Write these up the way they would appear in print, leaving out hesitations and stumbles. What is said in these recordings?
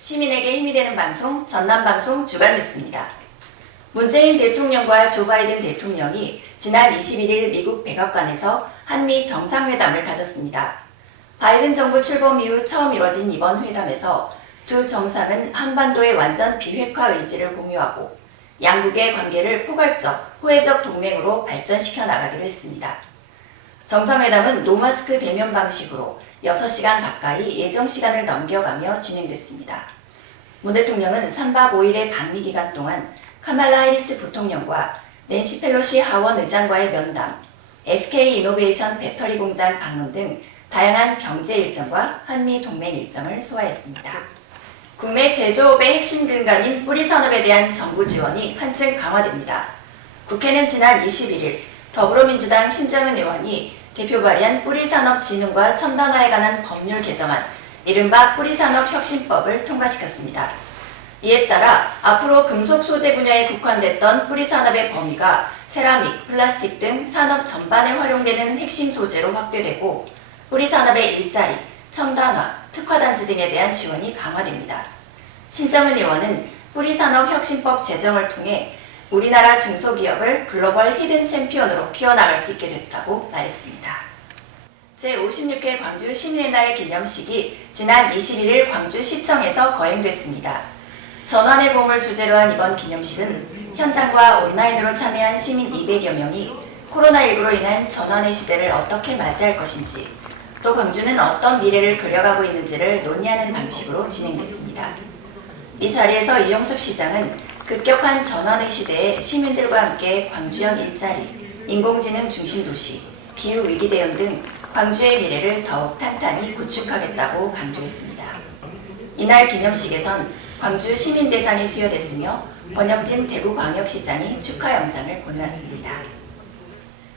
시민에게 힘이 되는 방송, 전남방송 주간뉴스입니다. 문재인 대통령과 조 바이든 대통령이 지난 21일 미국 백악관에서 한미 정상회담을 가졌습니다. 바이든 정부 출범 이후 처음 이뤄진 이번 회담에서 두 정상은 한반도의 완전 비핵화 의지를 공유하고 양국의 관계를 포괄적, 호혜적 동맹으로 발전시켜 나가기로 했습니다. 정상회담은 노마스크 대면 방식으로 6시간 가까이 예정 시간을 넘겨가며 진행됐습니다. 문 대통령은 3박 5일의 방미 기간 동안 카말라 해리스 부통령과 낸시 펠로시 하원 의장과의 면담, SK 이노베이션 배터리 공장 방문 등 다양한 경제 일정과 한미 동맹 일정을 소화했습니다. 국내 제조업의 핵심 근간인 뿌리산업에 대한 정부 지원이 한층 강화됩니다. 국회는 지난 21일 더불어민주당 신정은 의원이 대표 발의한 뿌리산업 진흥과 첨단화에 관한 법률 개정안, 이른바 뿌리산업혁신법을 통과시켰습니다. 이에 따라 앞으로 금속 소재 분야에 국한됐던 뿌리산업의 범위가 세라믹, 플라스틱 등 산업 전반에 활용되는 핵심 소재로 확대되고 뿌리산업의 일자리, 첨단화, 특화단지 등에 대한 지원이 강화됩니다. 신정은 의원은 뿌리산업혁신법 제정을 통해 우리나라 중소기업을 글로벌 히든 챔피언으로 키워나갈 수 있게 됐다고 말했습니다. 제56회 광주 시민의 날 기념식이 지난 21일 광주시청에서 거행됐습니다. 전환의 봄을 주제로 한 이번 기념식은 현장과 온라인으로 참여한 시민 200여 명이 코로나19로 인한 전환의 시대를 어떻게 맞이할 것인지, 또 광주는 어떤 미래를 그려가고 있는지를 논의하는 방식으로 진행됐습니다. 이 자리에서 이용섭 시장은 급격한 전환의 시대에 시민들과 함께 광주형 일자리, 인공지능 중심 도시, 기후위기 대응 등 광주의 미래를 더욱 탄탄히 구축하겠다고 강조했습니다. 이날 기념식에선 광주 시민대상이 수여됐으며 권영진 대구광역시장이 축하 영상을 보내왔습니다.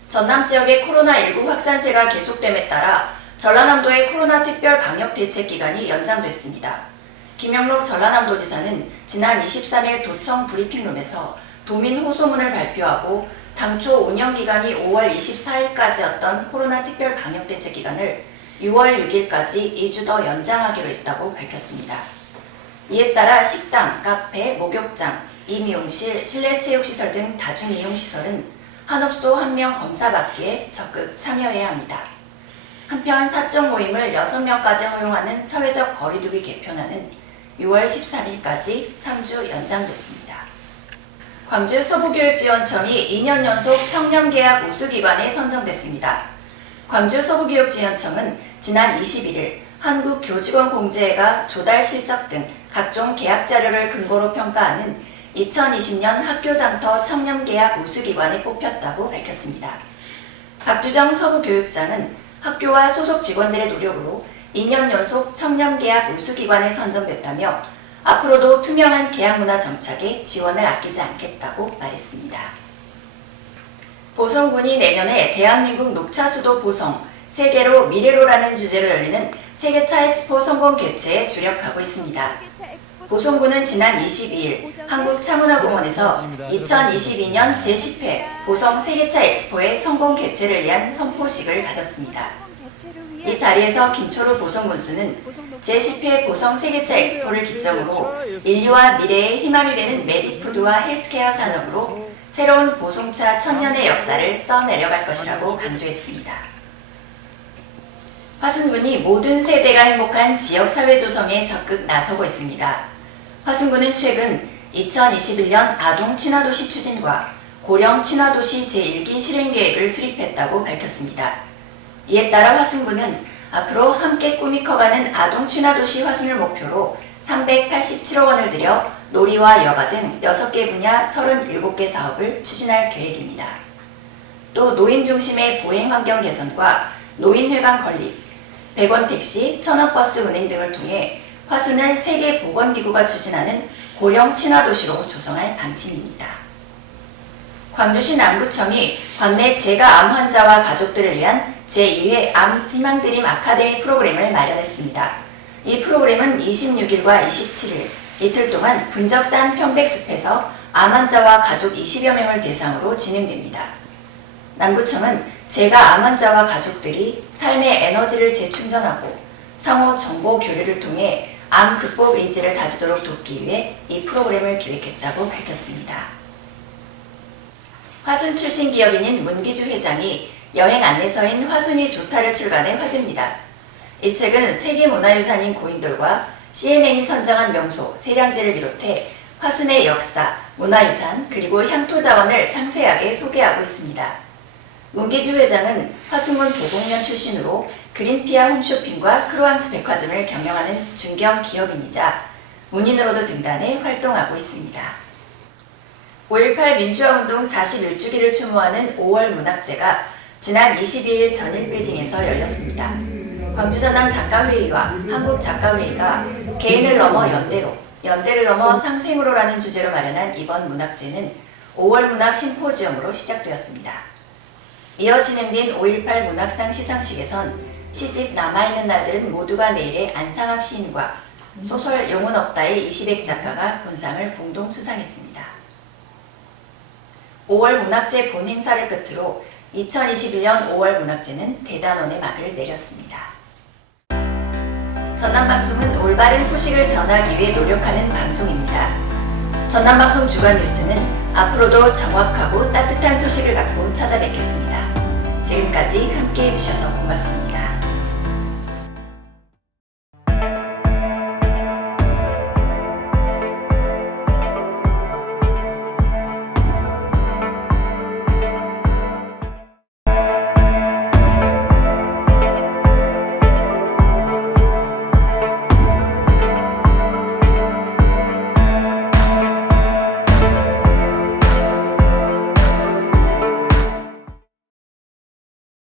전남 지역의 코로나19 확산세가 계속됨에 따라 전라남도의 코로나 특별 방역 대책 기간이 연장됐습니다. 김영록 전라남도지사는 지난 23일 도청 브리핑룸에서 도민 호소문을 발표하고 당초 운영기간이 5월 24일까지였던 코로나 특별 방역 대책 기간을 6월 6일까지 2주 더 연장하기로 했다고 밝혔습니다. 이에 따라 식당, 카페, 목욕장, 임용실, 실내체육시설 등 다중이용시설은 한업소 1명 검사받기에 적극 참여해야 합니다. 한편 사적 모임을 6명까지 허용하는 사회적 거리두기 개편안은 6월 13일까지 3주 연장됐습니다. 광주 서부교육지원청이 2년 연속 청렴계약 우수기관에 선정됐습니다. 광주 서부교육지원청은 지난 21일 한국교직원공제회가 조달 실적 등 각종 계약 자료를 근거로 평가하는 2020년 학교장터 청렴계약 우수기관에 뽑혔다고 밝혔습니다. 박주정 서부교육장은 학교와 소속 직원들의 노력으로 2년 연속 청렴계약 우수기관에 선정됐다며 앞으로도 투명한 계약문화 정착에 지원을 아끼지 않겠다고 말했습니다. 보성군이 내년에 대한민국 녹차 수도 보성, 세계로 미래로라는 주제로 열리는 세계차 엑스포 성공 개최에 주력하고 있습니다. 보성군은 지난 22일 한국차문화공원에서 2022년 제10회 보성 세계차 엑스포의 성공 개최를 위한 선포식을 가졌습니다. 이 자리에서 김초로 보성군수는 제10회 보성 세계차 엑스포를 기점으로 인류와 미래의 희망이 되는 메디푸드와 헬스케어 산업으로 새로운 보성차 1000년의 역사를 써내려갈 것이라고 강조했습니다. 화순군이 모든 세대가 행복한 지역사회 조성에 적극 나서고 있습니다. 화순군은 최근 2021년 아동 친화도시 추진과 고령 친화도시 제1기 실행계획을 수립했다고 밝혔습니다. 이에 따라 화순군은 앞으로 함께 꿈이 커가는 아동 친화도시 화순을 목표로 387억 원을 들여 놀이와 여가 등 6개 분야 37개 사업을 추진할 계획입니다. 또 노인 중심의 보행 환경 개선과 노인회관 건립, 100원 택시, 1000원 버스 운행 등을 통해 화순을 세계보건기구가 추진하는 고령 친화도시로 조성할 방침입니다. 광주시 남구청이 관내 재가암 환자와 가족들을 위한 제2회 암 희망드림 아카데미 프로그램을 마련했습니다. 이 프로그램은 26일과 27일 이틀 동안 분적산 평백숲에서 암 환자와 가족 20여 명을 대상으로 진행됩니다. 남구청은 재가암 환자와 가족들이 삶의 에너지를 재충전하고 상호 정보 교류를 통해 암 극복 의지를 다지도록 돕기 위해 이 프로그램을 기획했다고 밝혔습니다. 화순 출신 기업인인 문기주 회장이 여행 안내서인 화순이 좋다를 출간해 화제입니다. 이 책은 세계문화유산인 고인돌과 CNN이 선정한 명소, 세량지를 비롯해 화순의 역사, 문화유산, 그리고 향토자원을 상세하게 소개하고 있습니다. 문기주 회장은 화순군 도곡면 출신으로 그린피아 홈쇼핑과 크로앙스 백화점을 경영하는 중견 기업인이자 문인으로도 등단해 활동하고 있습니다. 5.18 민주화운동 41주기를 추모하는 5월 문학제가 지난 22일 전일빌딩에서 열렸습니다. 광주전남 작가회의와 한국작가회의가 개인을 넘어 연대로, 연대를 넘어 상생으로라는 주제로 마련한 이번 문학제는 5월 문학 심포지엄으로 시작되었습니다. 이어 진행된 5.18 문학상 시상식에선 시집 남아있는 날들은 모두가 내일의 안상학 시인과 소설 용은 없다의 이시백 작가가 본상을 공동 수상했습니다. 5월 문학제 본행사를 끝으로 2021년 5월 문학제는 대단원의 막을 내렸습니다. 전남방송은 올바른 소식을 전하기 위해 노력하는 방송입니다. 전남방송 주간 뉴스는 앞으로도 정확하고 따뜻한 소식을 갖고 찾아뵙겠습니다. 지금까지 함께해 주셔서 고맙습니다.